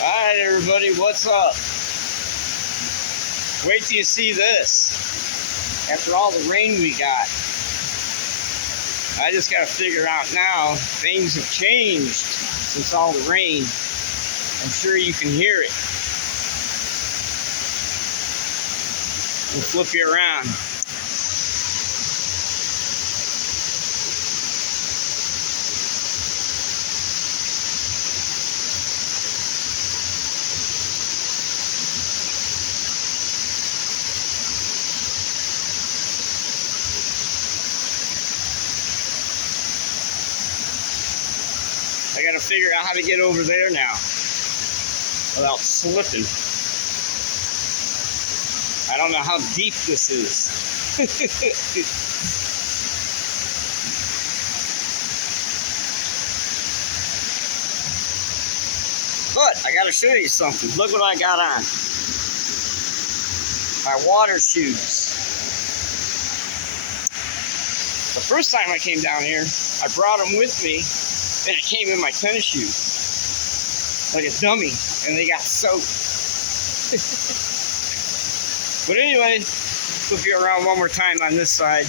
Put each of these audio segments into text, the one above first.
Alright everybody, what's up? Wait till you see this. After all the rain we got. I just gotta figure out now, things have changed since all the rain. I'm sure you can hear it. We'll flip you around. I gotta figure out how to get over there now without slipping. I don't know how deep this is. But I gotta show you something. Look what I got on. My water shoes. The first time I came down here, I brought them with me. And it came in my tennis shoes, like a dummy, and they got soaked. But anyway, flip you around one more time on this side.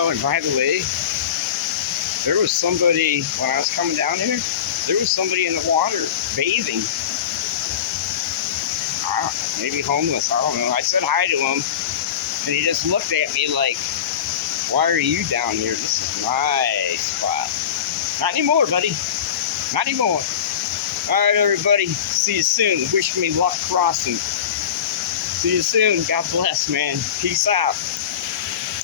Oh, and by the way, there was somebody, when I was coming down here, there was somebody in the water bathing. Maybe homeless, I don't know. I said hi to him, and he just looked at me like, why are you down here? This is my spot. Not anymore, buddy. Not anymore. All right, everybody. See you soon. Wish me luck crossing. See you soon. God bless, man. Peace out.